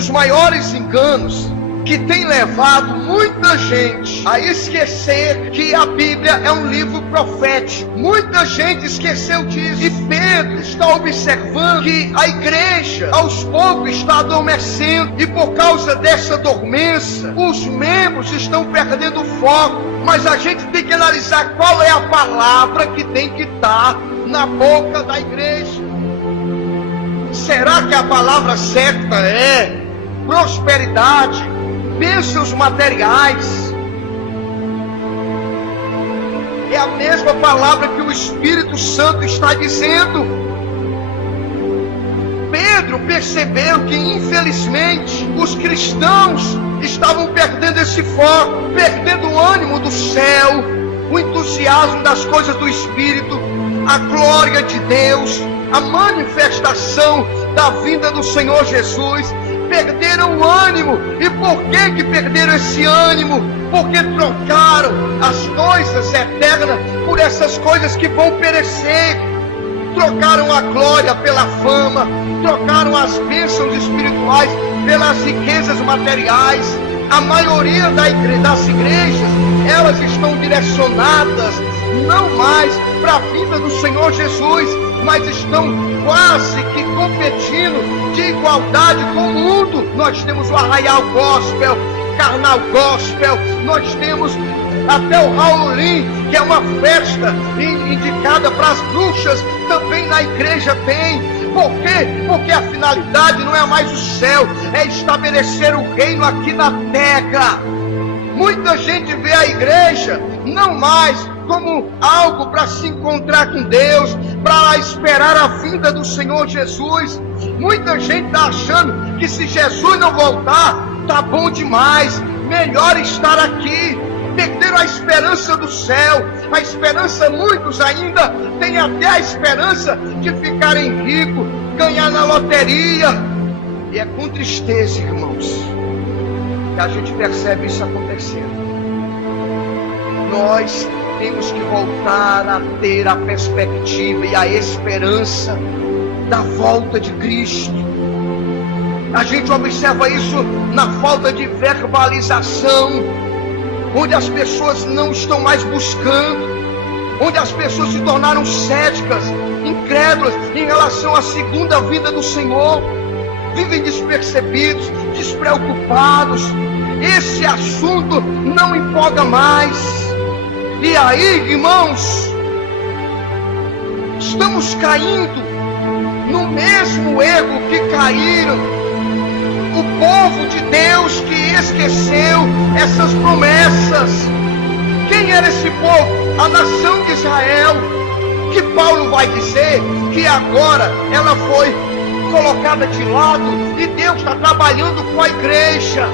dos maiores enganos que tem levado muita gente a esquecer que a Bíblia é um livro profético. Muita gente esqueceu disso. E Pedro está observando que a igreja aos poucos está adormecendo. E por causa dessa dormência, os membros estão perdendo o foco. Mas a gente tem que analisar qual é a palavra que tem que estar na boca da igreja. Será que a palavra certa é prosperidade, bênçãos materiais? É a mesma palavra que o Espírito Santo está dizendo. Pedro percebeu que, infelizmente, os cristãos estavam perdendo esse foco, perdendo o ânimo do céu, o entusiasmo das coisas do Espírito, a glória de Deus, a manifestação da vinda do Senhor Jesus. Perderam o ânimo. E por que perderam esse ânimo? Porque trocaram as coisas eternas por essas coisas que vão perecer. Trocaram a glória pela fama, trocaram as bênçãos espirituais pelas riquezas materiais. A maioria das igrejas, elas estão direcionadas não mais para a vida do Senhor Jesus, mas estão quase que competindo de igualdade com o mundo. Nós temos o Arraial Gospel, Carnal Gospel, nós temos até o Halloween, que é uma festa indicada para as bruxas, também na igreja tem. Por quê? Porque a finalidade não é mais o céu, é estabelecer o reino aqui na terra. Muita gente vê a igreja não mais como algo para se encontrar com Deus, para esperar a vinda do Senhor Jesus. Muita gente está achando que se Jesus não voltar, tá bom demais, melhor estar aqui. Perderam a esperança do céu, a esperança, muitos ainda têm até a esperança de ficarem ricos, ganhar na loteria. E é com tristeza, irmãos, que a gente percebe isso acontecendo. Nós temos que voltar a ter a perspectiva e a esperança da volta de Cristo. A gente observa isso na falta de verbalização, onde as pessoas não estão mais buscando, onde as pessoas se tornaram céticas, incrédulas em relação à segunda vinda do Senhor, vivem despercebidos, despreocupados. Esse assunto não empolga mais. E aí, irmãos, estamos caindo no mesmo erro que caíram o povo de Deus, que esqueceu essas promessas. Quem era esse povo? A nação de Israel, que Paulo vai dizer que agora ela foi colocada de lado e Deus está trabalhando com a igreja.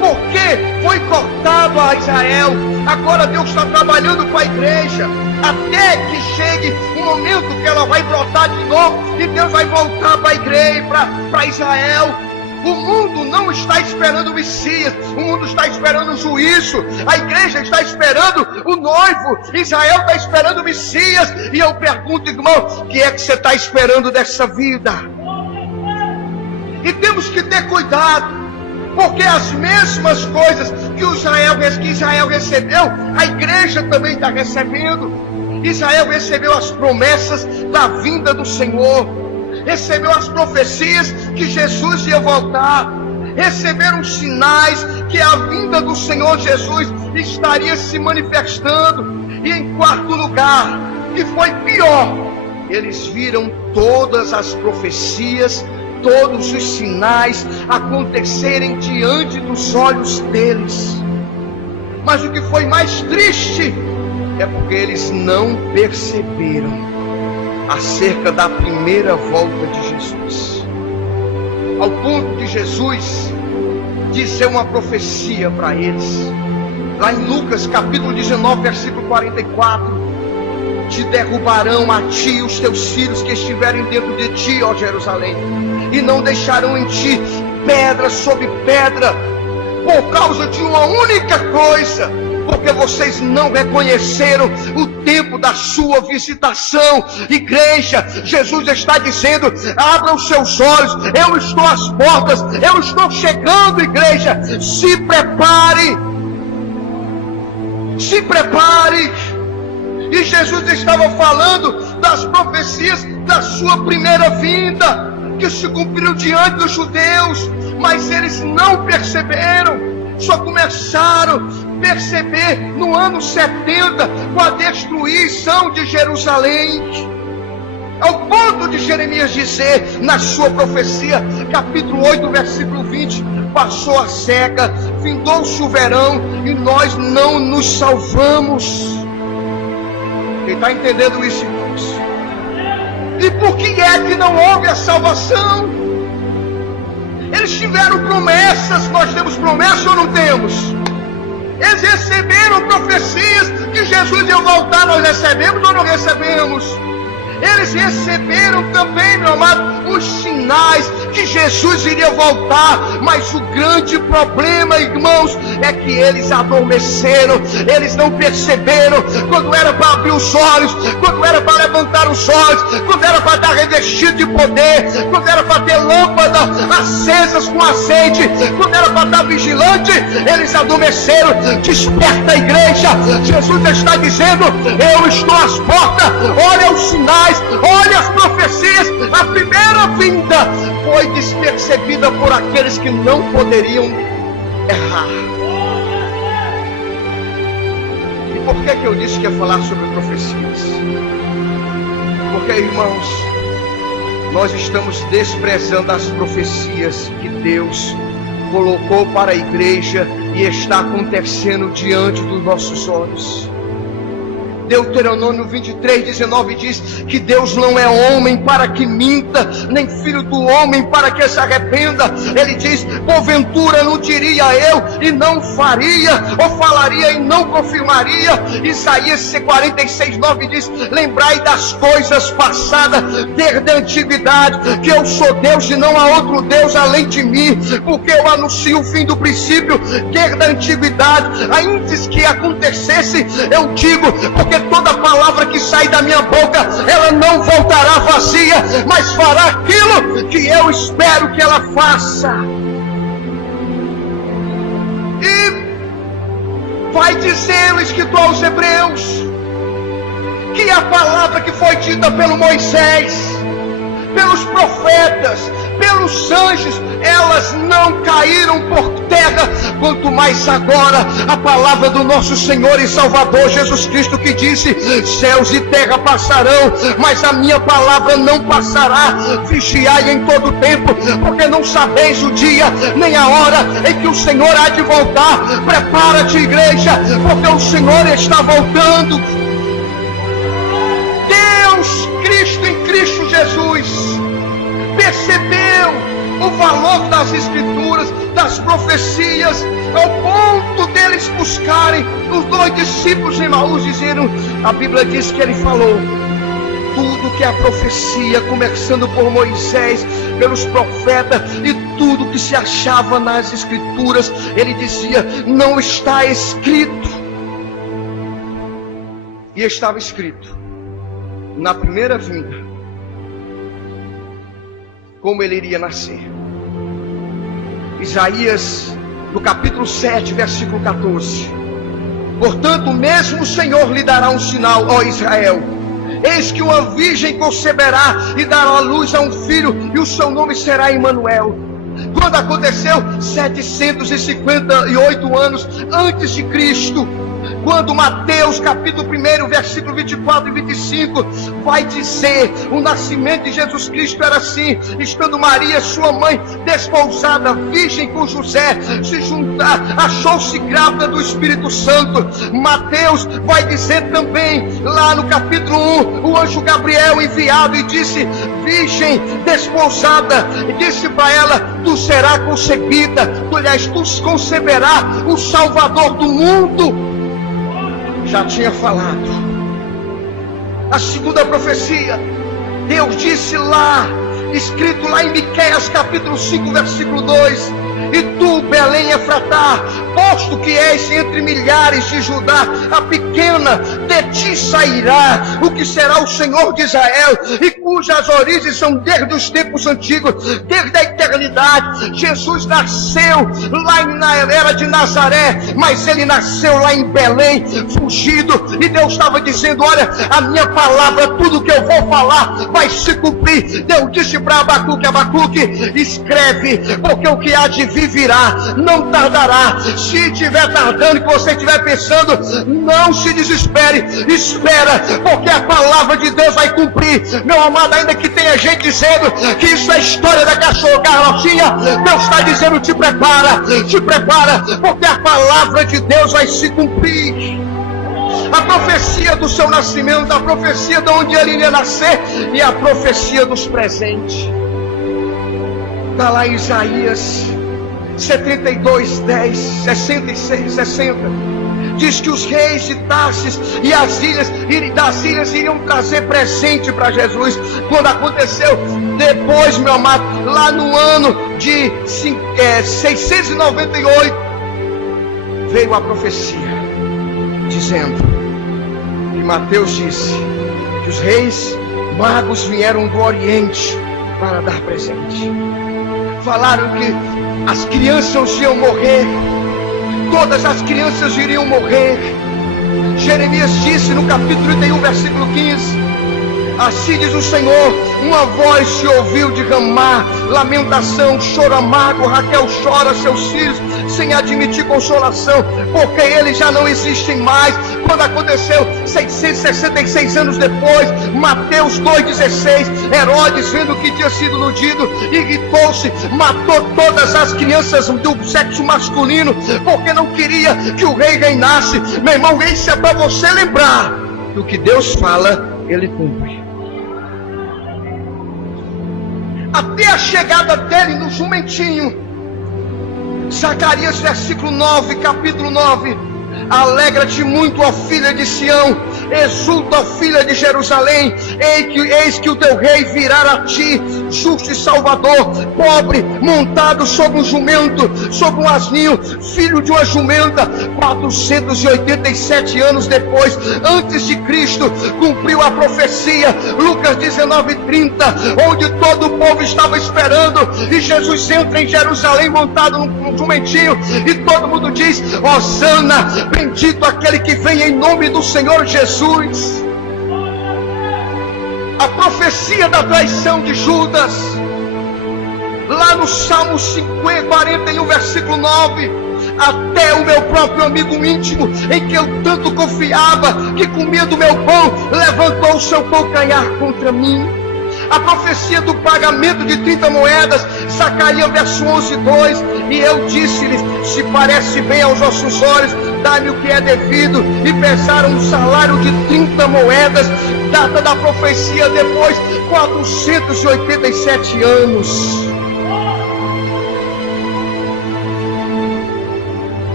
Porque foi cortado a Israel, agora Deus está trabalhando com a igreja, até que chegue um momento que ela vai brotar de novo e Deus vai voltar para a igreja, para Israel. O mundo não está esperando o Messias, o mundo está esperando o juízo, a igreja está esperando o noivo, Israel está esperando o Messias. E eu pergunto, irmão, o que é que você está esperando dessa vida? E temos que ter cuidado, porque as mesmas coisas que Israel recebeu, a igreja também está recebendo. Israel recebeu as promessas da vinda do Senhor, recebeu as profecias que Jesus ia voltar, receberam sinais que a vinda do Senhor Jesus estaria se manifestando. E em quarto lugar, que foi pior, eles viram todas as profecias, todos os sinais acontecerem diante dos olhos deles. Mas o que foi mais triste é porque eles não perceberam acerca da primeira volta de Jesus, ao ponto de Jesus dizer uma profecia para eles, lá em Lucas capítulo 19, versículo 44: te derrubarão a ti e os teus filhos que estiverem dentro de ti, ó Jerusalém, e não deixarão em ti pedra sobre pedra, por causa de uma única coisa, porque vocês não reconheceram o tempo da sua visitação. Igreja, Jesus está dizendo: abra os seus olhos, eu estou às portas, eu estou chegando. Igreja, se prepare, se prepare. E Jesus estava falando das profecias da sua primeira vinda, que se cumpriram diante dos judeus, mas eles não perceberam, só começaram a perceber no ano 70, com a destruição de Jerusalém, ao ponto de Jeremias dizer na sua profecia, capítulo 8, versículo 20: passou a seca, findou-se o verão e nós não nos salvamos. Quem está entendendo isso, irmãos? E por que é que não houve a salvação? Eles tiveram promessas. Nós temos promessas ou não temos? Eles receberam profecias que Jesus ia voltar. Nós recebemos ou não recebemos? Eles receberam também, meu amado, os sinais que Jesus iria voltar. Mas o grande problema, irmãos, é que eles adormeceram. Eles não perceberam quando era para abrir os olhos, quando era para levantar os olhos, quando era para dar revestido de poder, quando era para ter lâmpadas acesas com azeite, quando era para estar vigilante. Eles adormeceram. Desperta, igreja. Jesus está dizendo: eu estou às portas. Olha os sinais, olha as profecias. A primeira vinda foi despercebida por aqueles que não poderiam errar. E por que eu disse que ia falar sobre profecias? Porque, irmãos, nós estamos desprezando as profecias que Deus colocou para a igreja e está acontecendo diante dos nossos olhos. Deuteronômio 23:19 diz que Deus não é homem para que minta, nem filho do homem para que se arrependa. Ele diz: porventura não diria eu e não faria, ou falaria e não confirmaria. Isaías 46:9 diz: lembrai das coisas passadas desde a antiguidade, que eu sou Deus e não há outro Deus além de mim, porque eu anuncio o fim do princípio desde a antiguidade. Antes que acontecesse, eu digo, porque toda palavra que sai da minha boca, ela não voltará vazia, mas fará aquilo que eu espero que ela faça. E vai dizer o escritor aos Hebreus que a palavra que foi dita pelo Moisés, pelos profetas, pelos anjos, elas não caíram por terra, quanto mais agora a palavra do nosso Senhor e Salvador Jesus Cristo, que disse: céus e terra passarão, mas a minha palavra não passará. Vigiai em todo tempo, porque não sabeis o dia nem a hora em que o Senhor há de voltar. Prepara-te, igreja, porque o Senhor está voltando. Deus, Cristo em Cristo Jesus, percebeu o valor das escrituras, das profecias, ao ponto deles buscarem. Os dois discípulos de Emaús dizeram, a Bíblia diz que ele falou tudo que é a profecia, começando por Moisés, pelos profetas e tudo que se achava nas escrituras. Ele dizia: não está escrito. E estava escrito na primeira vinda como ele iria nascer. Isaías, no capítulo 7, versículo 14: portanto, mesmo o Senhor lhe dará um sinal, ó Israel. Eis que uma virgem conceberá e dará à luz a um filho, e o seu nome será Emanuel. Quando aconteceu? 758 anos antes de Cristo. Quando Mateus capítulo 1, versículo 24 e 25 vai dizer, o nascimento de Jesus Cristo era assim: estando Maria, sua mãe, desposada, virgem com José, se juntar, achou-se grávida do Espírito Santo. Mateus vai dizer também, lá no capítulo 1, o anjo Gabriel enviado e disse: virgem desposada, disse para ela: tu será concebida, tu conceberá o Salvador do mundo. Já tinha falado. A segunda profecia, Deus disse lá, escrito lá em Miqueias capítulo 5, versículo 2: E tu, Belém Efratá, posto que és entre milhares de Judá, a pequena, de ti sairá o que será o Senhor de Israel, e cujas origens são desde os tempos antigos, desde a eternidade. Jesus nasceu lá na era de Nazaré, mas ele nasceu lá em Belém, fugido, e Deus estava dizendo: olha, a minha palavra, tudo que eu vou falar vai se cumprir. Deus disse para Abacuque: Abacuque, escreve, porque o que há de vir virá, não tardará. Se estiver tardando, que você estiver pensando, não se desespere, espera, porque a palavra de Deus vai cumprir. Meu amado, ainda que tenha gente dizendo que isso é história da cachorra carrocinha, Deus está dizendo: te prepara, porque a palavra de Deus vai se cumprir. A profecia do seu nascimento, a profecia de onde ele iria nascer, e a profecia dos presentes. Está lá em Isaías 72, 10, 66, 60. Diz que os reis de Tarsis e das ilhas iriam trazer presente para Jesus. Quando aconteceu depois, meu amado, lá no ano de 698, veio a profecia dizendo, que Mateus disse, que os reis magos vieram do Oriente para dar presente. Falaram que as crianças iam morrer, todas as crianças iriam morrer. Jeremias disse no capítulo 31, versículo 15: assim diz o Senhor, uma voz se ouviu de Ramá, lamentação, choro amargo, Raquel chora seus filhos, sem admitir consolação, porque eles já não existem mais. Quando aconteceu 666 anos depois, Mateus 2,16, Herodes, vendo que tinha sido iludido, irritou-se, matou todas as crianças do sexo masculino, porque não queria que o rei reinasse. Meu irmão, isso é para você lembrar, do que Deus fala, ele cumpre. Até a chegada dele no jumentinho. Zacarias versículo 9, capítulo 9: alegra-te muito, ó filha de Sião, exulta, ó filha de Jerusalém, eis que o teu rei virá a ti, justo e salvador, pobre, montado sobre um jumento, sobre um asninho, filho de uma jumenta. 487 anos depois, antes de Cristo, cumpriu a profecia. Lucas 19:30, onde todo o povo estava esperando, e Jesus entra em Jerusalém montado num jumentinho, e todo mundo diz: Hosana, bendito aquele que vem em nome do Senhor Jesus. A profecia da traição de Judas, lá no Salmo 41, versículo 9: até o meu próprio amigo íntimo, em que eu tanto confiava, que comia do meu pão, levantou o seu calcanhar contra mim. A profecia do pagamento de 30 moedas, Zacarias verso 11, 2: e eu disse-lhes: se parece bem aos vossos olhos, dá-me o que é devido. E pesaram um salário de 30 moedas. Data da profecia depois, 487 anos.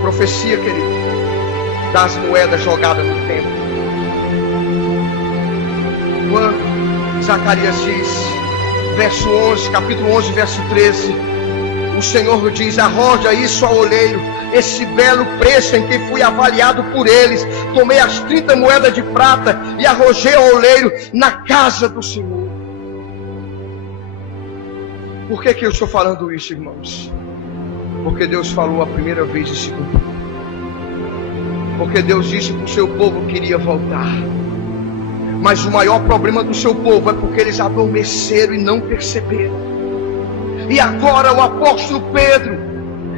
Profecia, querido, das moedas jogadas no templo. Quando Zacarias diz, verso 11, capítulo 11, verso 13, o Senhor diz: arroja isso ao oleiro, esse belo preço em que fui avaliado por eles. Tomei as 30 moedas de prata e arrojei ao oleiro na casa do Senhor. Por que eu estou falando isso, irmãos? Porque Deus falou a primeira vez e se cumpriu. Porque Deus disse que o seu povo queria voltar. Mas o maior problema do seu povo é porque eles adormeceram e não perceberam. E agora o apóstolo Pedro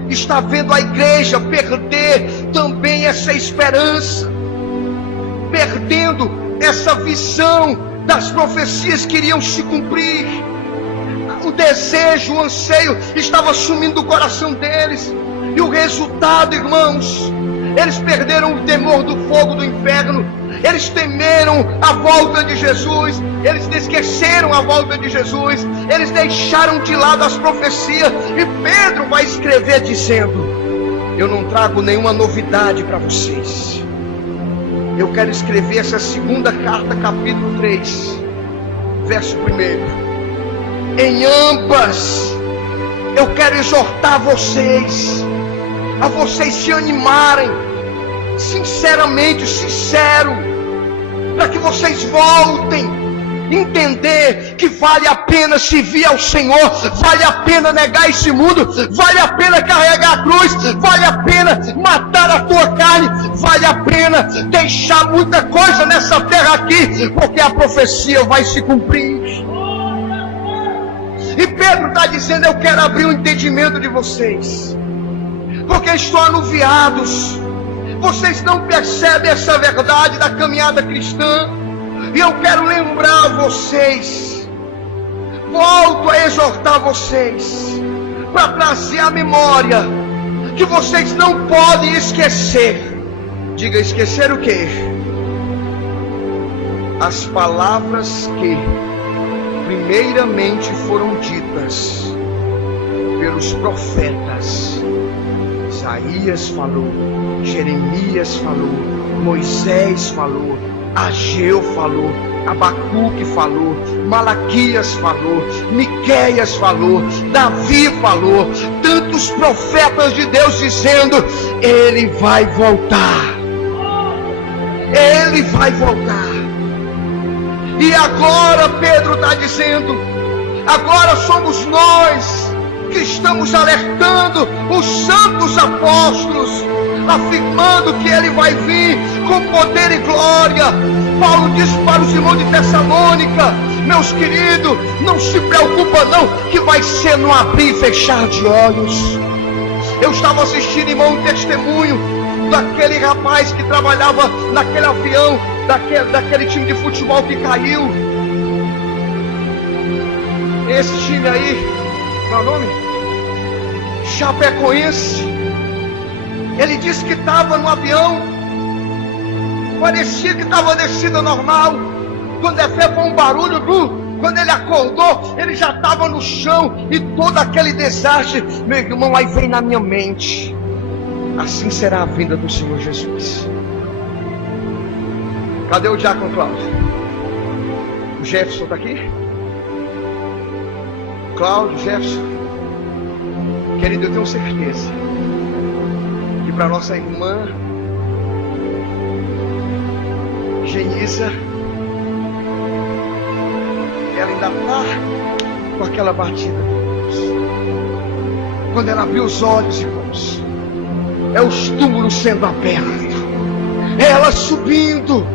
está vendo a igreja perder também essa esperança, perdendo essa visão das profecias que iriam se cumprir. O desejo, o anseio estava sumindo do coração deles. E o resultado, irmãos, eles perderam o temor do fogo do inferno. Eles temeram a volta de Jesus. Eles esqueceram a volta de Jesus. Eles deixaram de lado as profecias. E Pedro vai escrever dizendo: eu não trago nenhuma novidade para vocês. Eu quero escrever essa segunda carta, capítulo 3, verso 1. Em ambas eu quero exortar vocês, a vocês se animarem, sinceramente, sincero, para que vocês voltem. Entender que vale a pena servir ao Senhor, vale a pena negar esse mundo, vale a pena carregar a cruz, vale a pena matar a tua carne, vale a pena deixar muita coisa nessa terra aqui, porque a profecia vai se cumprir. E Pedro está dizendo: eu quero abrir o entendimento de vocês, porque estão anuviados, vocês não percebem essa verdade da caminhada cristã. E eu quero lembrar vocês, volto a exortar vocês, para trazer à memória, que vocês não podem esquecer. Diga: esquecer o quê? As palavras que primeiramente foram ditas pelos profetas. Isaías falou, Jeremias falou, Moisés falou, Ageu falou, Abacuque falou, Malaquias falou, Miqueias falou, Davi falou, tantos profetas de Deus dizendo: ele vai voltar, ele vai voltar. E agora Pedro está dizendo, agora somos nós que estamos alertando os santos apóstolos, afirmando que ele vai vir com poder e glória. Paulo disse para os irmãos de Tessalônica: meus queridos, não se preocupa não, que vai ser no abrir e fechar de olhos. Eu estava assistindo, irmão, um testemunho daquele rapaz que trabalhava naquele avião, daquele time de futebol que caiu. Esse time aí, qual é o nome? Chapecoense. Ele disse que estava no avião, parecia que estava descida normal. Quando foi um barulho, quando ele acordou, ele já estava no chão. E todo aquele desastre, meu irmão, aí vem na minha mente: assim será a vinda do Senhor Jesus. Cadê o diácono Cláudio? O Jefferson está aqui? Cláudio, Jefferson. Querido, eu tenho certeza que para nossa irmã Genisa, ela ainda está com aquela batida de Deus. Quando ela abriu os olhos, irmãos, é os túmulos sendo abertos, é ela subindo,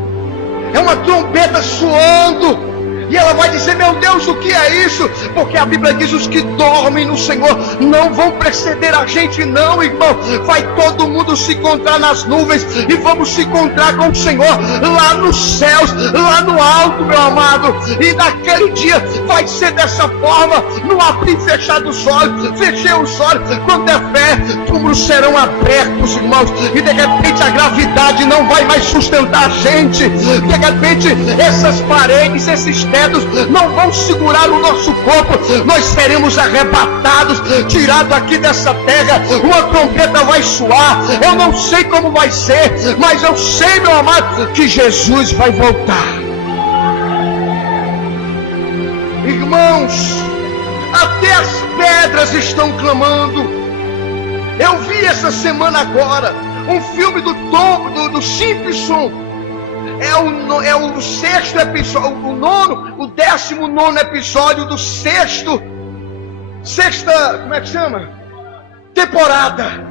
é uma trombeta soando, e ela vai dizer: meu Deus, o que é isso? Porque a Bíblia diz: os que dormem no Senhor não vão preceder a gente, não, irmão. Vai todo mundo se encontrar nas nuvens, e vamos se encontrar com o Senhor lá nos céus, lá no alto, meu amado. E naquele dia vai ser dessa forma: no abrir e fechar dos olhos. Fechei os olhos, quando é fé, túmulos serão abertos, irmãos, e de repente a gravidade não vai mais sustentar a gente. De repente essas paredes, esses não vão segurar o nosso corpo. Nós seremos arrebatados, tirados aqui dessa terra. Uma trombeta vai soar. Eu não sei como vai ser, mas eu sei, meu amado, que Jesus vai voltar. Irmãos, até as pedras estão clamando. Eu vi essa semana agora um filme do Simpson. É o sexto episódio, o 19º episódio do sexta, como é que chama? Temporada.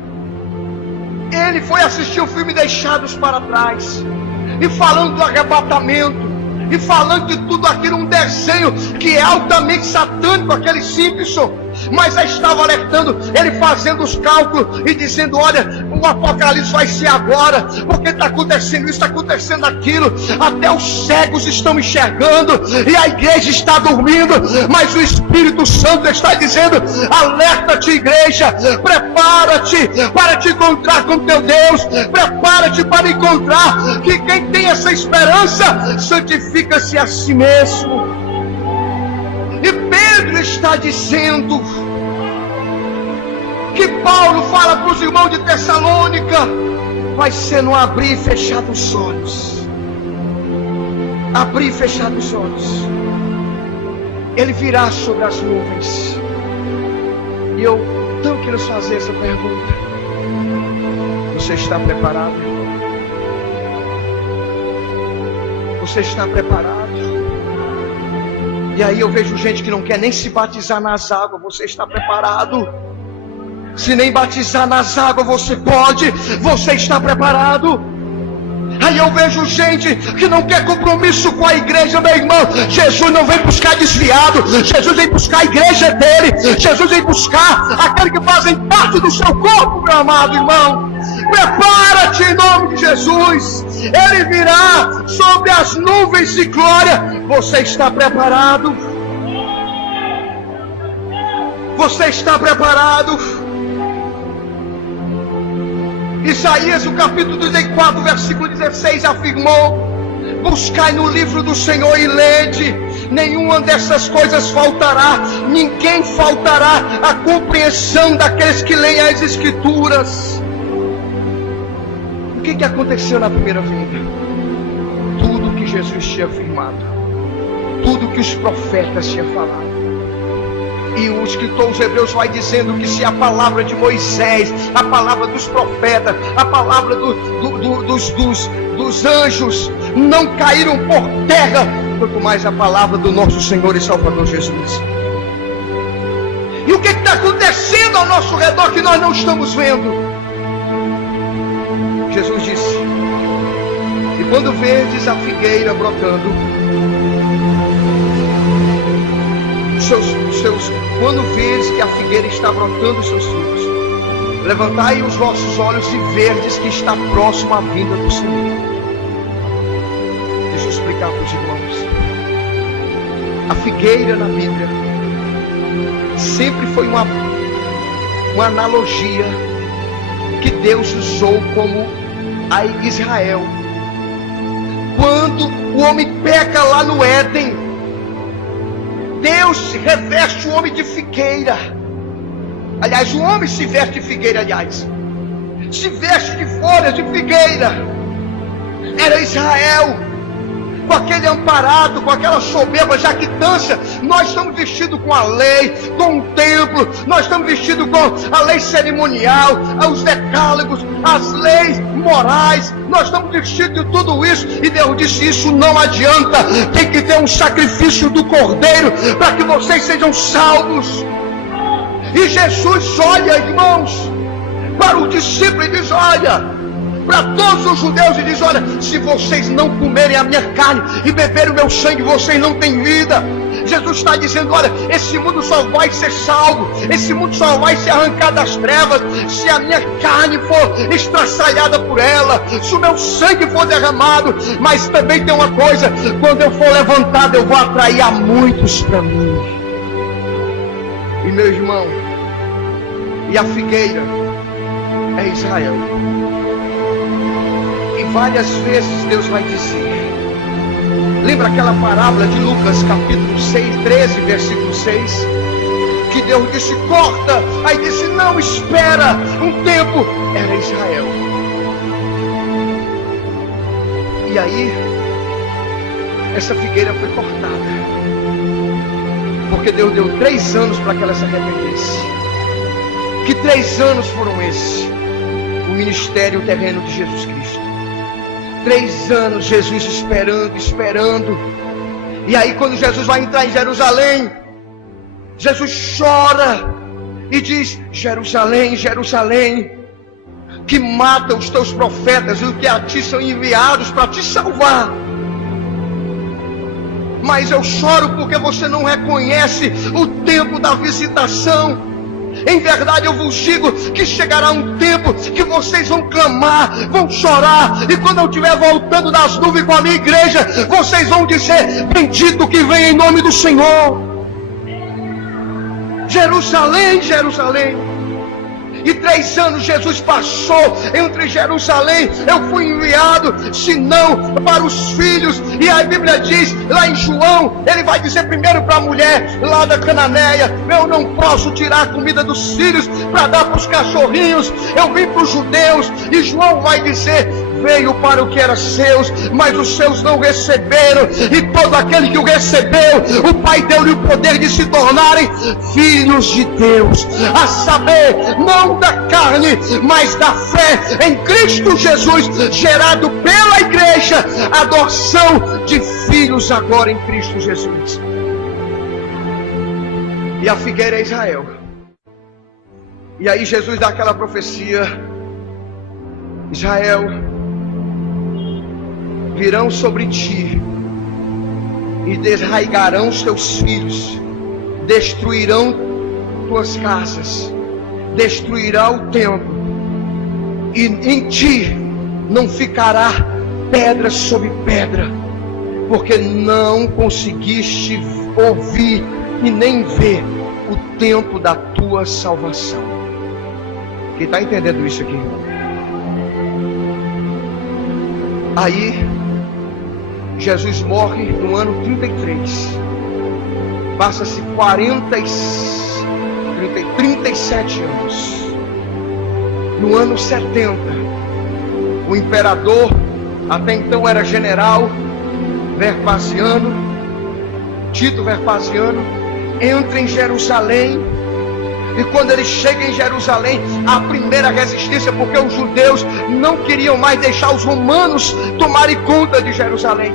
Ele foi assistir o filme Deixados para Trás, e falando do arrebatamento, e falando de tudo aquilo, um desenho que é altamente satânico, aquele Simpson. Mas aí estava alertando, ele fazendo os cálculos e dizendo: olha, o apocalipse vai ser agora, porque está acontecendo isso, está acontecendo aquilo, até os cegos estão enxergando, e a igreja está dormindo, mas o Espírito Santo está dizendo: alerta-te, igreja, prepara-te para te encontrar com teu Deus, prepara-te para encontrar que quem tem essa esperança santifica-se a si mesmo. E Pedro está dizendo que Paulo fala para os irmãos de Tessalônica: vai ser no abrir e fechar dos olhos. Abrir e fechar dos olhos. Ele virá sobre as nuvens. E eu tenho que lhes fazer essa pergunta: você está preparado? Você está preparado? E aí eu vejo gente que não quer nem se batizar nas águas. Você está preparado? Se nem batizar nas águas você pode, você está preparado? Aí eu vejo gente que não quer compromisso com a igreja, meu irmão. Jesus não vem buscar desviado, Jesus vem buscar a igreja dele, Jesus vem buscar aquele que fazem parte do seu corpo, meu amado irmão. Prepara-te em nome de Jesus, ele virá sobre as nuvens de glória. Você está preparado? Você está preparado? Isaías, o capítulo 34, versículo 16, afirmou: buscai no livro do Senhor e lede, nenhuma dessas coisas faltará, ninguém faltará a compreensão daqueles que leem as Escrituras. O que aconteceu na primeira vinda? Tudo que Jesus tinha afirmado, tudo que os profetas tinham falado. E o escritor aos Hebreus vai dizendo que se a palavra de Moisés, a palavra dos profetas, a palavra dos anjos não caíram por terra, quanto mais a palavra do nosso Senhor e Salvador Jesus. E o que está acontecendo ao nosso redor que nós não estamos vendo? Jesus disse: e quando verdes a figueira brotando, quando vês que a figueira está brotando os seus frutos, levantai os vossos olhos e verdes que está próximo à vinda do Senhor. Deixa eu explicar para os irmãos. A figueira na Bíblia sempre foi uma analogia que Deus usou como a Israel. Quando o homem peca lá no Éden, Deus reveste o homem de figueira. Aliás, o homem se veste de figueira, se veste de folhas de figueira. Era Israel, com aquele amparado, com aquela soberba jactância. Nós estamos vestidos com a lei, com o templo, nós estamos vestidos com a lei cerimonial, os decálogos, as leis morais. Nós estamos vestidos de tudo isso, e Deus disse: isso não adianta, tem que ter um sacrifício do Cordeiro para que vocês sejam salvos. E Jesus olha, irmãos, para o discípulo e diz: olha, para todos os judeus, e diz: olha, se vocês não comerem a minha carne e beberem o meu sangue, vocês não têm vida. Jesus está dizendo: olha, esse mundo só vai ser salvo, esse mundo só vai ser arrancado das trevas se a minha carne for estraçalhada por ela, se o meu sangue for derramado. Mas também tem uma coisa: quando eu for levantado, eu vou atrair a muitos para mim. E meu irmão, e a figueira é Israel. E várias vezes Deus vai dizer, lembra aquela parábola de Lucas capítulo 6, 13, versículo 6? Que Deus disse: corta. Aí disse: não, espera um tempo. Era Israel. E aí essa figueira foi cortada, porque Deus deu 3 anos para que ela se arrependesse. Que 3 anos foram esses? O ministério terreno de Jesus Cristo. 3 anos Jesus esperando. E aí quando Jesus vai entrar em Jerusalém, Jesus chora e diz: Jerusalém, Jerusalém, que mata os teus profetas e os que a ti são enviados para te salvar. Mas eu choro porque você não reconhece o tempo da visitação. Em verdade eu vos digo que chegará um tempo que vocês vão clamar, vão chorar, e quando eu estiver voltando das nuvens com a minha igreja, vocês vão dizer: bendito que vem em nome do Senhor. Jerusalém, Jerusalém. E 3 anos Jesus passou entre Jerusalém. Eu fui enviado, senão para os filhos. E a Bíblia diz lá em João, ele vai dizer primeiro para a mulher lá da Cananeia: eu não posso tirar a comida dos filhos para dar para os cachorrinhos. Eu vim para os judeus. E João vai dizer: veio para o que era seus, mas os seus não receberam. E todo aquele que o recebeu, o Pai deu-lhe o poder de se tornarem filhos de Deus, a saber, não da carne, mas da fé em Cristo Jesus, gerado pela igreja, adoção de filhos agora em Cristo Jesus. E a figueira é Israel. E aí Jesus dá aquela profecia: Israel, virão sobre ti e desraigarão os teus filhos, destruirão tuas casas, destruirá o templo, e em ti não ficará pedra sobre pedra, porque não conseguiste ouvir e nem ver o tempo da tua salvação. Quem está entendendo isso aqui? Aí Jesus morre no ano 33. Passa-se 37 anos. No ano 70, o imperador, até então era general, Vespasiano, Tito Vespasiano, entra em Jerusalém. E quando ele chega em Jerusalém, a primeira resistência, porque os judeus não queriam mais deixar os romanos tomarem conta de Jerusalém.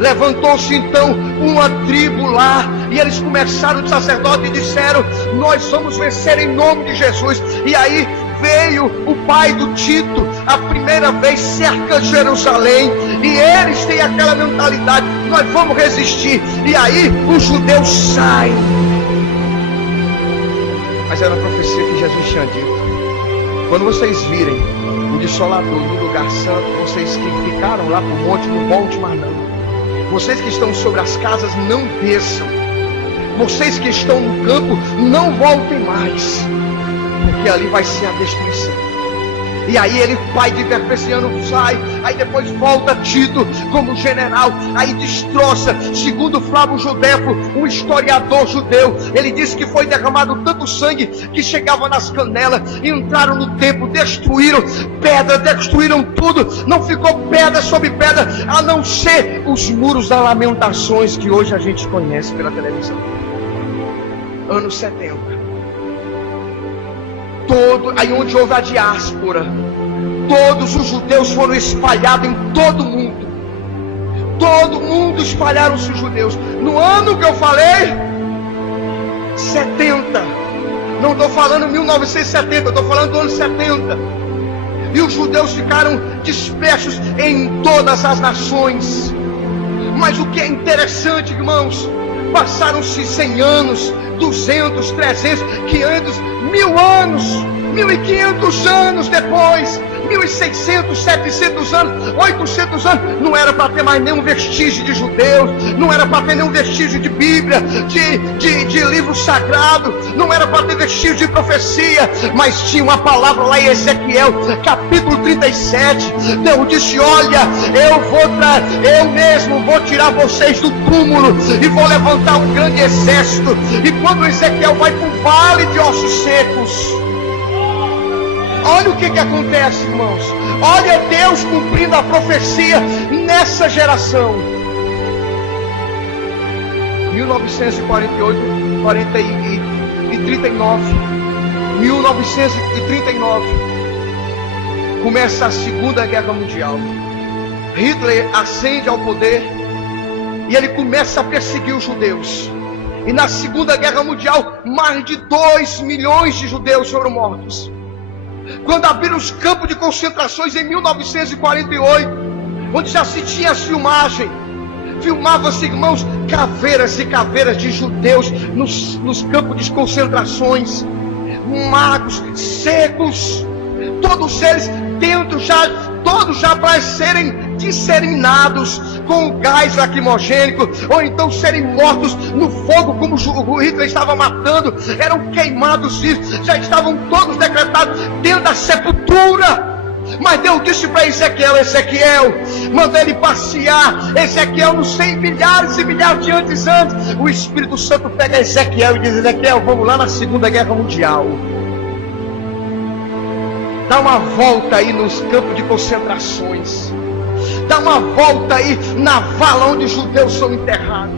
Levantou-se então uma tribo lá, e eles começaram, os sacerdotes disseram: nós vamos vencer em nome de Jesus. E aí veio o pai do Tito, a primeira vez cerca Jerusalém, e eles têm aquela mentalidade: nós vamos resistir. E aí os judeus saem. Mas era a profecia que Jesus tinha dito: quando vocês virem o Dissolador no lugar santo, vocês que ficaram lá pro monte, não volte mais não. Vocês que estão sobre as casas, não desçam. Vocês que estão no campo, não voltem mais, porque ali vai ser a destruição. E aí ele, pai de Vespasiano, sai. Aí depois volta Tito como general. Aí destroça. Segundo Flávio Josefo, um historiador judeu, ele disse que foi derramado tanto sangue que chegava nas canelas. Entraram no templo, destruíram pedra, destruíram tudo. Não ficou pedra sobre pedra, a não ser os muros das lamentações que hoje a gente conhece pela televisão. Anos 70. Aí onde houve a diáspora, todos os judeus foram espalhados em todo mundo. Todo mundo espalharam-se os judeus. No ano que eu falei, 70. Não estou falando 1970, estou falando do ano 70. E os judeus ficaram dispersos em todas as nações. Mas o que é interessante, irmãos, passaram-se 100 anos, 200, 300, 500, 1000 anos, 1500 anos depois, 1600, 700 anos, 800 anos, não era para ter mais nenhum vestígio de judeus, não era para ter nenhum vestígio de Bíblia, de livro sagrado, não era para ter vestígio de profecia, mas tinha uma palavra lá em Ezequiel, capítulo 37, Deus disse: olha, eu mesmo vou tirar vocês do túmulo, e vou levantar um grande exército. E quando Ezequiel vai para o vale de ossos secos, olha o que acontece, irmãos. Olha Deus cumprindo a profecia nessa geração. 1948, 1939, começa a Segunda Guerra Mundial. Hitler ascende ao poder e ele começa a perseguir os judeus. E na Segunda Guerra Mundial, mais de 2 milhões de judeus foram mortos. Quando abriram os campos de concentrações em 1948, onde já se tinha a filmagem, filmava-se, irmãos, caveiras e caveiras de judeus nos campos de concentrações, magos, secos, todos eles dentro já, todos já para serem disseminados com gás lacrimogênico, ou então serem mortos no fogo, como o Hitler estava matando, eram queimados vivos, já estavam todos decretados dentro da sepultura. Mas Deus disse para Ezequiel, manda ele passear. Ezequiel, não sei, milhares e milhares de anos antes, o Espírito Santo pega Ezequiel e diz: Ezequiel, vamos lá na Segunda Guerra Mundial. Dá uma volta aí nos campos de concentrações. Dá uma volta aí na vala onde os judeus são enterrados.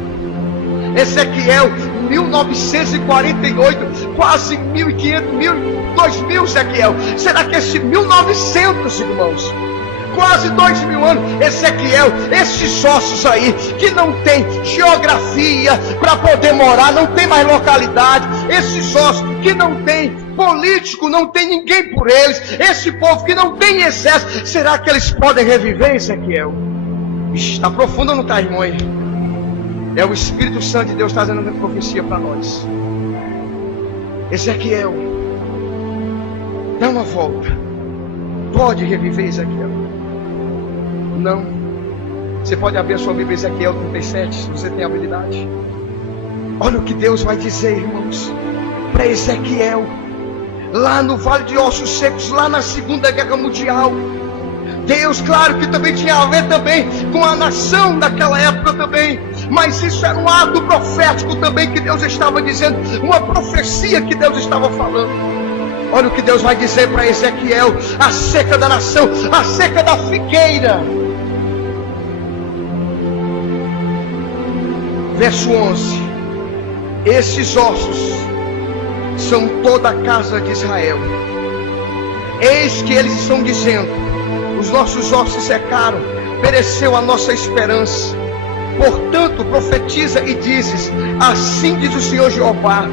Ezequiel, 1948, quase 1.500, 2.000, Ezequiel. Será que esse 1900, irmãos? Quase 2.000 anos, Ezequiel, esses ossos aí, que não tem geografia para poder morar, não tem mais localidade, esses ossos que não tem político, não tem ninguém por eles, esse povo que não tem exército, será que eles podem reviver, Ezequiel? Está profundo ou não está, irmão? É o Espírito Santo de Deus trazendo a profecia para nós. Ezequiel, dá uma volta. Pode reviver, Ezequiel? Não. Você pode abrir a sua Bíblia, Ezequiel 37, se você tem habilidade. Olha o que Deus vai dizer, irmãos, para Ezequiel, lá no Vale de Ossos Secos, lá na Segunda Guerra Mundial. Deus, claro que também tinha a ver também com a nação daquela época também, mas isso era um ato profético também que Deus estava dizendo, uma profecia que Deus estava falando. Olha o que Deus vai dizer para Ezequiel acerca da nação, acerca da figueira. Verso 11: esses ossos são toda a casa de Israel. Eis que eles estão dizendo: os nossos ossos secaram, pereceu a nossa esperança. Portanto, profetiza e dizes: assim diz o Senhor Jeová: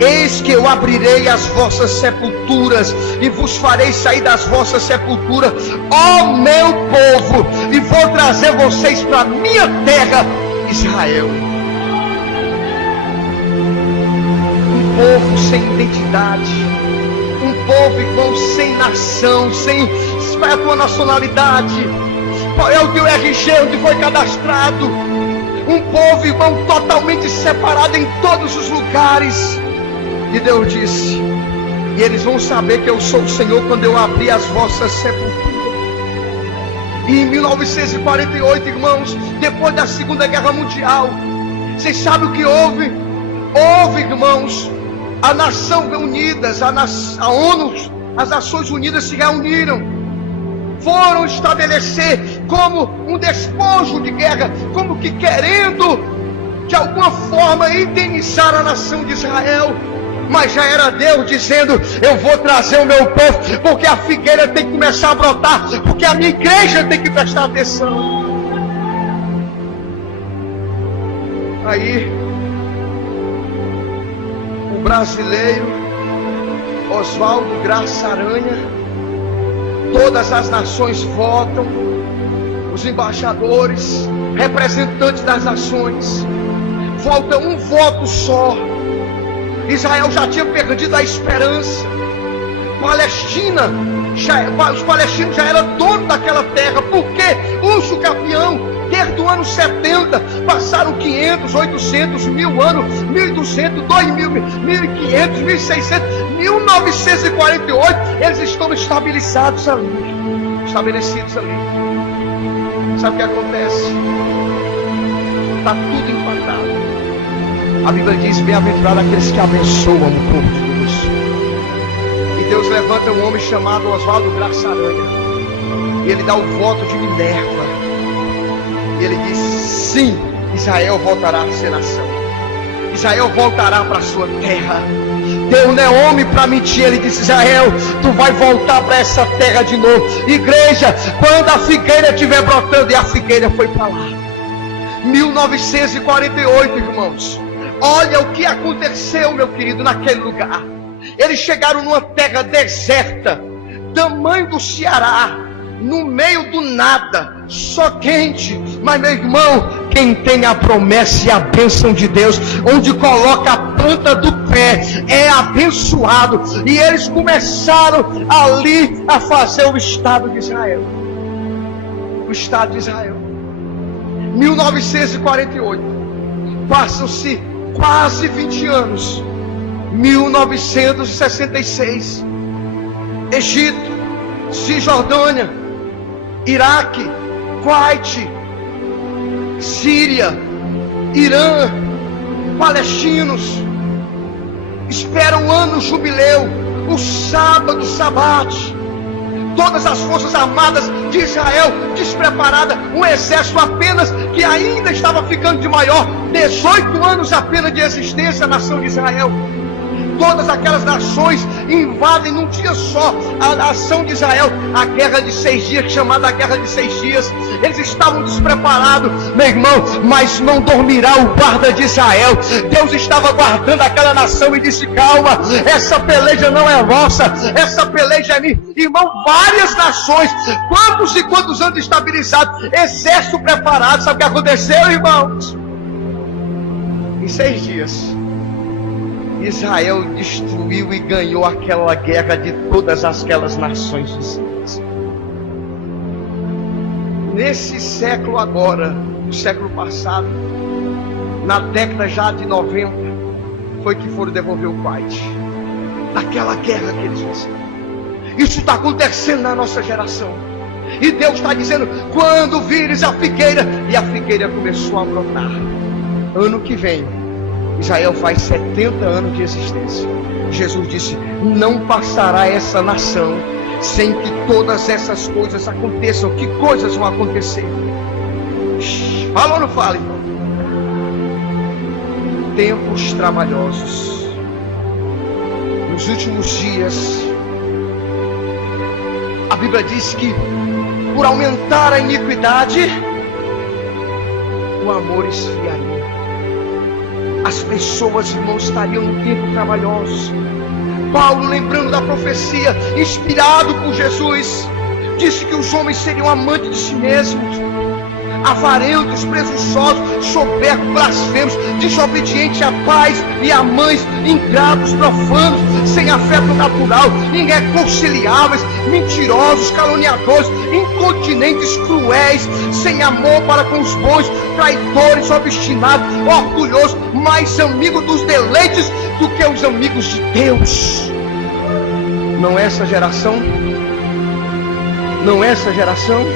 eis que eu abrirei as vossas sepulturas e vos farei sair das vossas sepulturas, ó meu povo, e vou trazer vocês para a minha terra, Israel. Um povo sem identidade, um povo, irmão, sem nação, sem qual é a tua nacionalidade, qual é o teu RG, onde foi cadastrado. Um povo, irmão, totalmente separado em todos os lugares. E Deus disse: e eles vão saber que eu sou o Senhor quando eu abrir as vossas sepulturas. E em 1948, irmãos, depois da Segunda Guerra Mundial, vocês sabem o que houve? Houve, irmãos, a nação unidas, a ONU, as Nações Unidas se reuniram, foram estabelecer como um despojo de guerra, como que querendo de alguma forma indenizar a nação de Israel. Mas já era Deus dizendo: eu vou trazer o meu povo, porque a figueira tem que começar a brotar, porque a minha igreja tem que prestar atenção. Aí o brasileiro Oswaldo Graça Aranha, todas as nações votam, os embaixadores, representantes das nações, falta um voto só. Israel já tinha perdido a esperança. Os palestinos já eram donos daquela terra, porque o campeão, desde o ano 70, passaram 500, 800, 1000 anos, 1200, 2000, 1500, 1600, 1948, eles estão estabelecidos ali. Sabe o que acontece? Está tudo empatado. A Bíblia diz: bem-aventurado aqueles que abençoam o povo de Deus. E Deus levanta um homem chamado Oswaldo Graça Aranha, e ele dá o voto de Minerva, e ele diz: sim, Israel voltará a ser nação, Israel voltará para a sua terra. Deus não é homem para mentir. Ele disse: Israel, tu vai voltar para essa terra de novo. Igreja, quando a figueira estiver brotando, e a figueira foi para lá. 1948, irmãos, olha o que aconteceu, meu querido, naquele lugar. Eles chegaram numa terra deserta, tamanho do Ceará, no meio do nada, só quente. Mas, meu irmão, quem tem a promessa e a bênção de Deus, onde coloca a planta do pé, é abençoado. E eles começaram ali a fazer o Estado de Israel. O Estado de Israel. 1948, passam-se quase 20 anos. 1966, Egito, Cisjordânia, Iraque, Kuwait, Síria, Irã, palestinos esperam o ano jubileu, o sábado sabate. todas as forças armadas de Israel despreparada, um exército apenas que ainda estava ficando de maior, 18 anos apenas de existência a nação de Israel. Todas aquelas nações invadem num dia só a nação de Israel, a guerra de 6 dias, chamada a guerra de 6 dias. Eles estavam despreparados, meu irmão, mas não dormirá o guarda de Israel. Deus estava guardando aquela nação e disse: calma, essa peleja não é vossa, essa peleja é minha. Irmão, várias nações, quantos e quantos anos estabilizados, exército preparado. Sabe o que aconteceu, irmãos? Em 6 dias Israel destruiu e ganhou aquela guerra de todas aquelas nações vizinhas. Nesse século agora, no século passado, na década já de 90, foi que foram devolver o Kuwait. Naquela guerra que eles fizeram. Isso está acontecendo na nossa geração. E Deus está dizendo: quando vires a figueira, e a figueira começou a brotar. Ano que vem, Israel faz 70 anos de existência. Jesus disse: não passará essa nação sem que todas essas coisas aconteçam. Que coisas vão acontecer? Fala ou não fala, irmão? Tempos trabalhosos. Nos últimos dias, a Bíblia diz que por aumentar a iniquidade, o amor esfriaria. As pessoas, irmãos, estariam no tempo trabalhosos. Paulo, lembrando da profecia, inspirado por Jesus, disse que os homens seriam amantes de si mesmos, avarentos, presunçosos, soberbos, blasfemos, desobedientes a pais e a mães, ingratos, profanos, sem afeto natural, irreconciliáveis, mentirosos, caluniadores, incontinentes, cruéis, sem amor para com os bons, traidores, obstinados, orgulhosos, mais amigos dos deleites do que os amigos de Deus. Não é essa geração? Não é essa geração?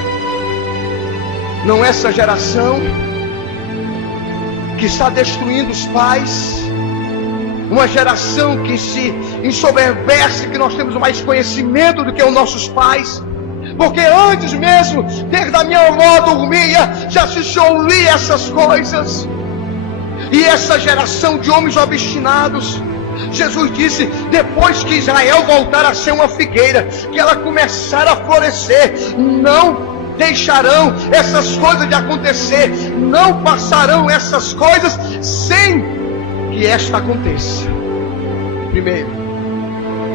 Não é essa geração que está destruindo os pais? Uma geração que se ensoberbece, que nós temos mais conhecimento do que os nossos pais. Porque antes mesmo, desde a minha avó dormia, já se ouvia essas coisas. E essa geração de homens obstinados, Jesus disse: depois que Israel voltar a ser uma figueira, que ela começar a florescer, não deixarão essas coisas de acontecer, não passarão essas coisas sem que esta aconteça. Primeiro,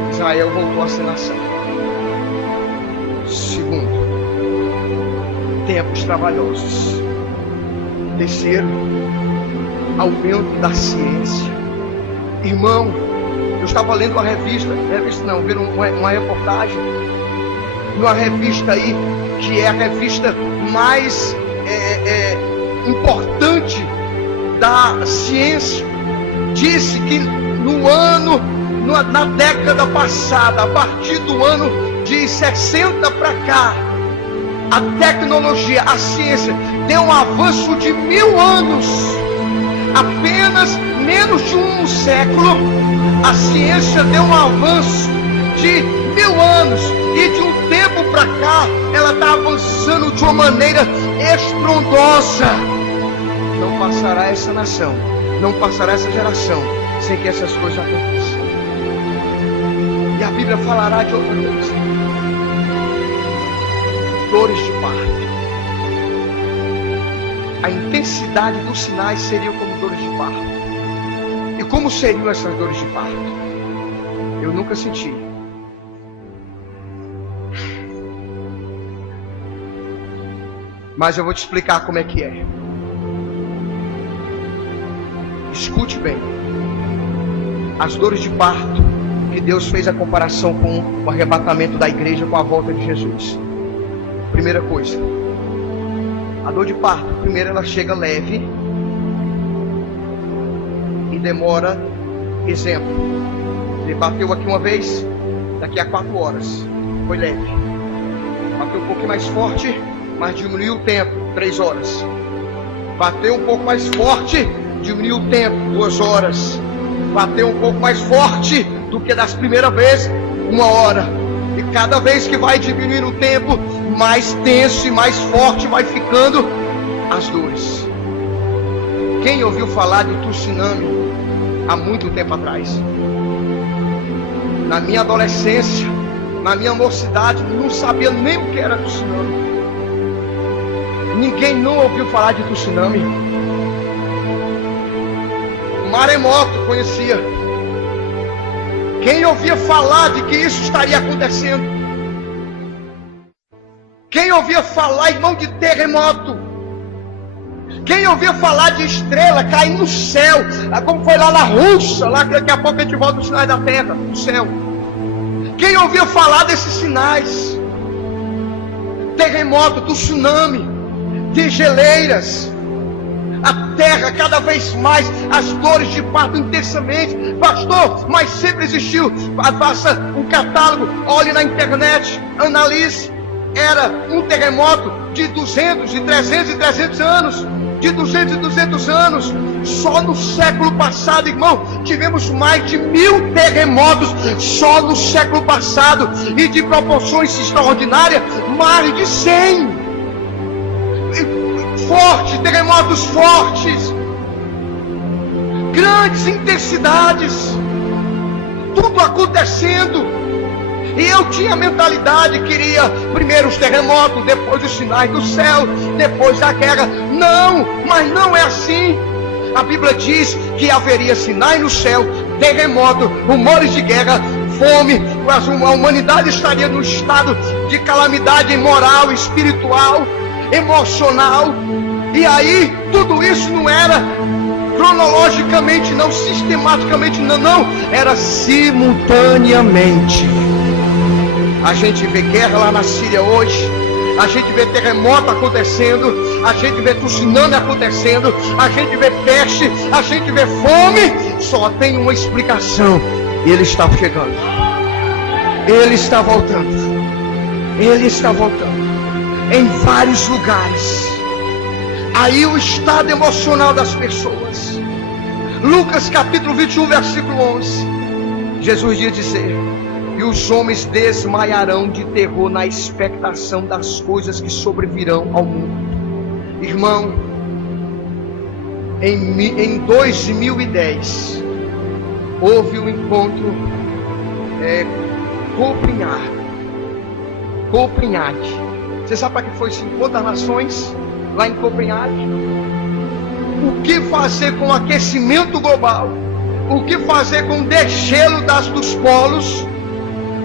Israel voltou a ser nação. Segundo, tempos trabalhosos. Terceiro, aumento da ciência. Irmão, eu estava lendo uma vendo uma reportagem numa revista aí, que é a revista mais importante da ciência. Disse que na década passada, a partir do ano de 60 para cá, a tecnologia, a ciência deu um avanço de 1000 anos. Apenas menos de um século, a ciência deu um avanço de 1000 anos. E de um tempo para cá, ela está avançando de uma maneira estrondosa. Não passará essa nação, não passará essa geração sem que essas coisas aconteçam. E a Bíblia falará de outra coisa: dores de parto. A intensidade dos sinais seria como dores de parto. E como seriam essas dores de parto? Eu nunca senti. Mas eu vou te explicar como é que é. Escute bem. As dores de parto, que Deus fez a comparação com o arrebatamento da igreja com a volta de Jesus. Primeira coisa, a dor de parto, primeiro ela chega leve e demora. Exemplo, ele bateu aqui uma vez, daqui a 4 horas, foi leve. Bateu um pouquinho mais forte, mas diminuiu o tempo, 3 horas. Bateu um pouco mais forte, diminuiu o tempo, 2 horas. Bateu um pouco mais forte do que das primeiras vezes, 1 hora. E cada vez que vai diminuindo o tempo, mais tenso e mais forte vai ficando as dores. Quem ouviu falar de tsunami há muito tempo atrás? Na minha adolescência, na minha mocidade, não sabia nem o que era tsunami. Ninguém não ouviu falar de tsunami. Maremoto conhecia. Quem ouvia falar de que isso estaria acontecendo? Quem ouvia falar, irmão, de terremoto? Quem ouvia falar de estrela caindo no céu? Como foi lá na Rússia, lá que daqui a pouco a gente volta os sinais da terra, no céu. Quem ouvia falar desses sinais? Terremoto, tsunami, de geleiras. A terra cada vez mais, as dores de parto intensamente. Pastor, mas sempre existiu. Faça um catálogo, olhe na internet, analise. Era um terremoto de 200, de 300 e 300 anos. De 200 e 200 anos. Só no século passado, irmão, tivemos mais de 1000 terremotos. Só no século passado. E de proporções extraordinárias, mais de 100. Fortes, terremotos fortes, grandes intensidades, tudo acontecendo. E eu tinha mentalidade, queria primeiro os terremotos, depois os sinais do céu, depois da guerra. Não, mas não é assim. A Bíblia diz que haveria sinais no céu, terremoto, rumores de guerra, fome, a humanidade estaria num estado de calamidade moral, espiritual, emocional. E aí tudo isso não era cronologicamente, não sistematicamente, não, era simultaneamente. A gente vê guerra lá na Síria hoje, a gente vê terremoto acontecendo, a gente vê tsunami acontecendo, a gente vê peste, a gente vê fome. Só tem uma explicação: ele está chegando, ele está voltando, ele está voltando em vários lugares. Aí o estado emocional das pessoas. Lucas capítulo 21, versículo 11. Jesus diz dizer: e os homens desmaiarão de terror na expectação das coisas que sobrevirão ao mundo. Irmão, em 2010 houve um encontro Copenhague. Você sabe para que foi esse encontro das nações? Lá em Copenhague. O que fazer com o aquecimento global? O que fazer com o degelo dos polos?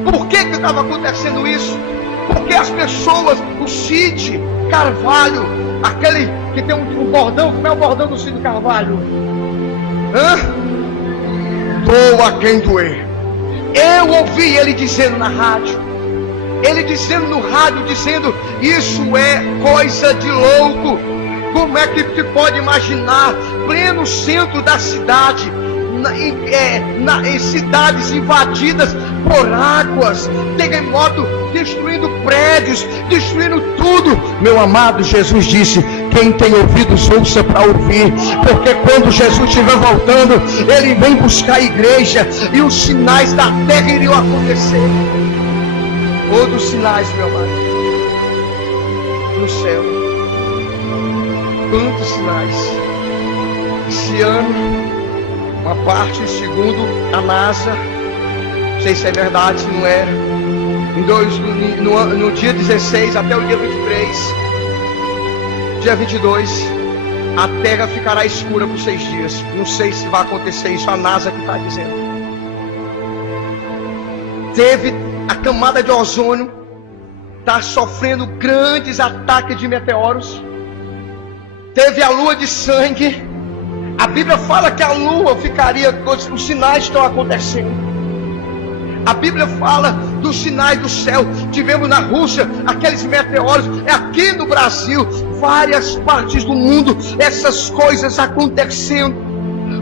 Por que estava acontecendo isso? Porque as pessoas, o Cid Carvalho, aquele que tem um bordão, como é o bordão do Cid Carvalho? Doa quem doer. Eu ouvi ele dizendo na rádio. Ele dizendo no rádio, dizendo: isso é coisa de louco. Como é que se pode imaginar, pleno centro da cidade, em cidades invadidas por águas, terremoto destruindo prédios, destruindo tudo. Meu amado, Jesus disse: quem tem ouvidos ouça para ouvir, porque quando Jesus estiver voltando, ele vem buscar a igreja e os sinais da terra iriam acontecer. Outros sinais, meu amado, no céu. Quantos sinais? Esse ano, uma parte, segundo a NASA, não sei se é verdade, se não é, no dia 16 até o dia 23, dia 22, a terra ficará escura por 6 dias. Não sei se vai acontecer isso, a NASA que está dizendo. A camada de ozônio está sofrendo grandes ataques de meteoros. Teve a lua de sangue. A Bíblia fala que a lua ficaria, os sinais estão acontecendo. A Bíblia fala dos sinais do céu. Tivemos na Rússia aqueles meteoros. Aqui no Brasil, várias partes do mundo, essas coisas acontecendo.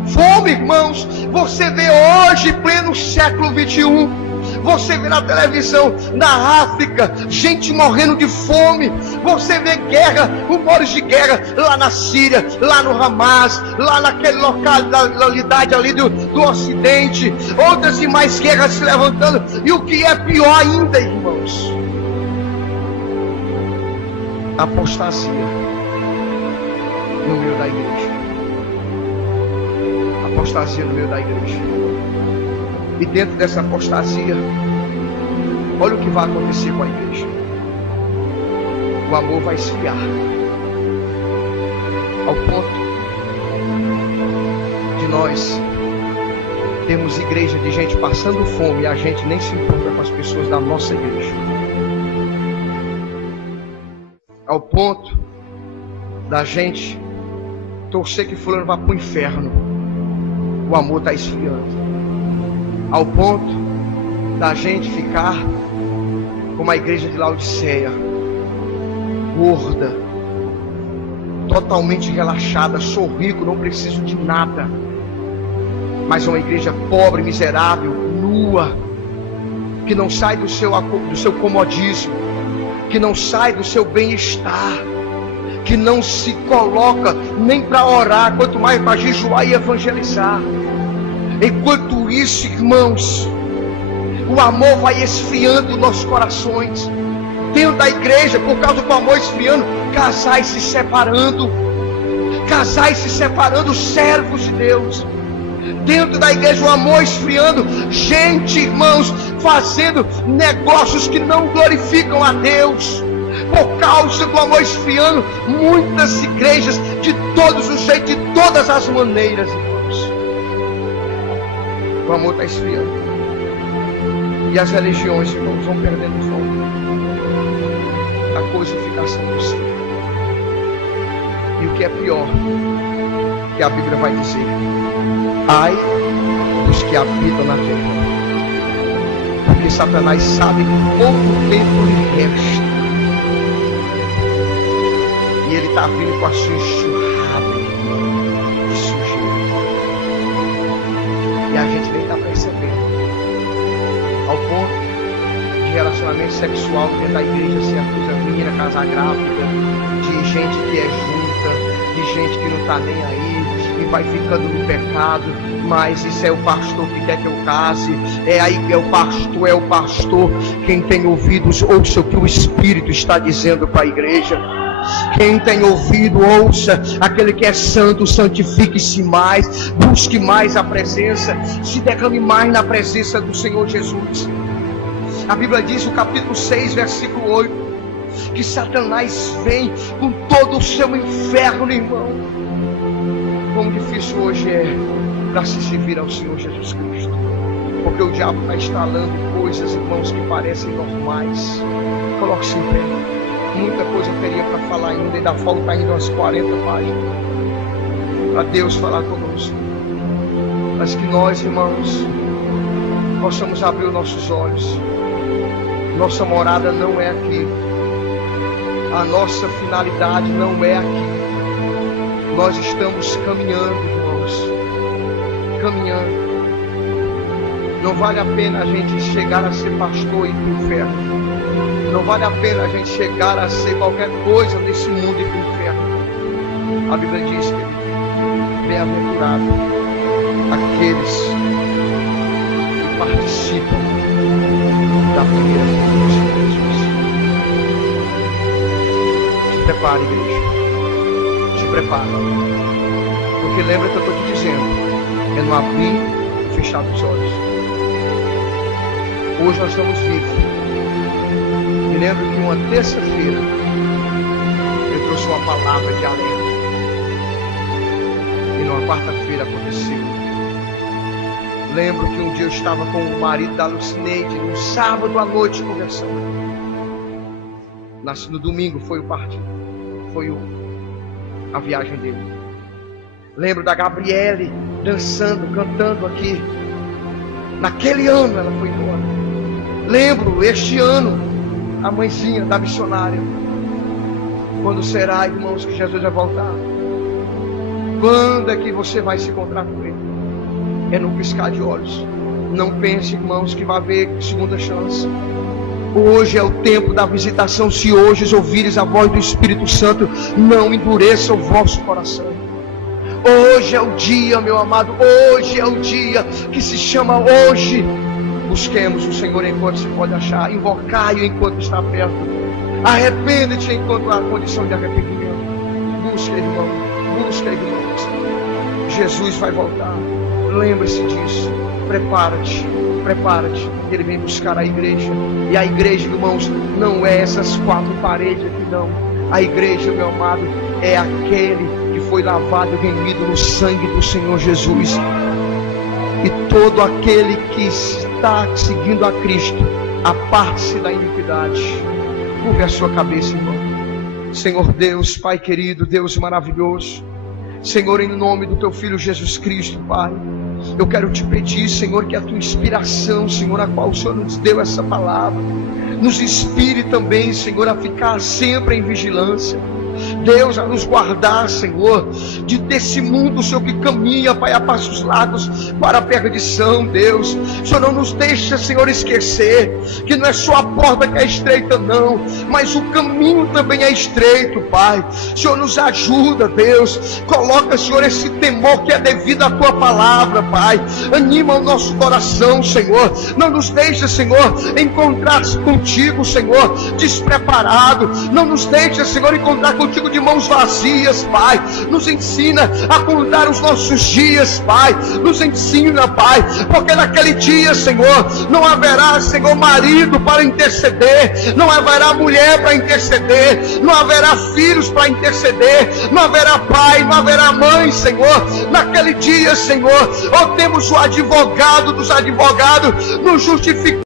Fome, irmãos. Você vê hoje, pleno século 21, Você vê na televisão, na África, gente morrendo de fome. Você vê guerra, rumores de guerra lá na Síria, lá no Hamas, lá naquele localidade ali do Ocidente, outras e mais guerras se levantando. E o que é pior ainda, irmãos, apostasia no meio da igreja. Apostasia no meio da igreja. E dentro dessa apostasia, olha o que vai acontecer com a igreja. O amor vai esfriar, ao ponto de nós termos igreja de gente passando fome e a gente nem se importa com as pessoas da nossa igreja. Ao ponto da gente torcer que fulano vá para o inferno. O amor está esfriando. Ao ponto da gente ficar como a igreja de Laodiceia, gorda, totalmente relaxada. Sou rico, não preciso de nada. Mas é uma igreja pobre, miserável, nua, que não sai do seu comodismo, que não sai do seu bem-estar, que não se coloca nem para orar, quanto mais para jejuar e evangelizar. Enquanto isso, irmãos, o amor vai esfriando nossos corações. Dentro da igreja, por causa do amor esfriando, casais se separando, servos de Deus. Dentro da igreja, o amor esfriando, gente, irmãos, fazendo negócios que não glorificam a Deus. Por causa do amor esfriando, muitas igrejas, de todos os jeitos, de todas as maneiras, irmãos, o amor está esfriando. E as religiões, irmãos, vão perdendo fogo. A coisificação do ser. E o que é pior, que a Bíblia vai dizer: ai dos que habitam na terra, porque Satanás sabe que pouco tempo lhe resta, e ele está vindo com a sua enxurrada de sujeira, e a gente nem está percebendo, ao ponto de relacionamento sexual dentro da igreja ser a coisa menina, casar grávida, de gente que é junta, de gente que não está nem aí, e vai ficando no pecado. Mas isso é o pastor que quer que eu case, é o pastor. Quem tem ouvidos, ouça o que o Espírito está dizendo para a igreja. Quem tem ouvido, ouça. Aquele que é santo, santifique-se mais, busque mais a presença, se derrame mais na presença do Senhor Jesus. A Bíblia diz, no capítulo 6, versículo 8, que Satanás vem com todo o seu inferno, irmão. Como difícil hoje é para se servir ao Senhor Jesus Cristo, porque o diabo está instalando coisas, irmãos, que parecem normais. Coloque-se em pé. Muita coisa eu teria para falar ainda falta ainda umas 40 páginas para Deus falar conosco, mas que nós, irmãos, possamos abrir os nossos olhos. Nossa morada não é aqui, a nossa finalidade não é aqui. Nós estamos caminhando, irmãos, caminhando. Não vale a pena a gente chegar a ser pastor e ir para o inferno. Não vale a pena a gente chegar a ser qualquer coisa nesse mundo e ir para o inferno. A Bíblia diz que bem-aventurado aqueles que participam da primeira vinda do Senhor Jesus. Se prepare, igreja. Se prepare. Porque lembra que eu estou te dizendo, é no abrir e fechar os olhos. Hoje nós estamos vivos. Me lembro que uma terça-feira eu trouxe uma palavra de alerta. E numa quarta-feira aconteceu. Lembro que um dia eu estava com o marido da Lucineide, no sábado à noite, conversando. No domingo foi o partido, a viagem dele. Lembro da Gabriele dançando, cantando aqui. Naquele ano ela foi embora. Lembro, este ano, a mãezinha da missionária. Quando será, irmãos, que Jesus vai voltar? Quando é que você vai se encontrar com Ele? É no piscar de olhos. Não pense, irmãos, que vai haver segunda chance. Hoje é o tempo da visitação. Se hoje ouvires a voz do Espírito Santo, não endureça o vosso coração. Hoje é o dia, meu amado. Hoje é o dia que se chama hoje. Busquemos o Senhor enquanto se pode achar. Invocai-o enquanto está perto. Arrepende-te enquanto há condição de arrependimento. Busca, irmão. Busca, irmãos. Jesus vai voltar. Lembre-se disso. Prepara-te. Prepara-te. Ele vem buscar a igreja. E a igreja, irmãos, não é essas quatro paredes aqui, não. A igreja, meu amado, é aquele que foi lavado e remido no sangue do Senhor Jesus. E todo aquele que está seguindo a Cristo, aparte-se da iniquidade. Curve a sua cabeça, irmão. Senhor Deus, Pai querido, Deus maravilhoso, Senhor, em nome do Teu Filho Jesus Cristo, Pai, eu quero Te pedir, Senhor, que a Tua inspiração, Senhor, a qual o Senhor nos deu essa palavra, nos inspire também, Senhor, a ficar sempre em vigilância. Deus, a nos guardar, Senhor, desse mundo, Senhor, que caminha, Pai, a passos largos para a perdição. Deus, o Senhor não nos deixa, Senhor, esquecer que não é só a porta que é estreita, não, mas o caminho também é estreito, Pai. O Senhor nos ajuda, Deus. Coloca, Senhor, esse temor que é devido à Tua palavra, Pai. Anima o nosso coração, Senhor. Não nos deixa, Senhor, encontrar-se contigo, Senhor, despreparado. Não nos deixa, Senhor, encontrar contigo de mãos vazias, Pai. Nos ensina a contar os nossos dias, Pai. Nos ensina, Pai, porque naquele dia, Senhor, não haverá, Senhor, marido para interceder, não haverá mulher para interceder, não haverá filhos para interceder, não haverá pai, não haverá mãe, Senhor. Naquele dia, Senhor, temos o advogado dos advogados nos justificando.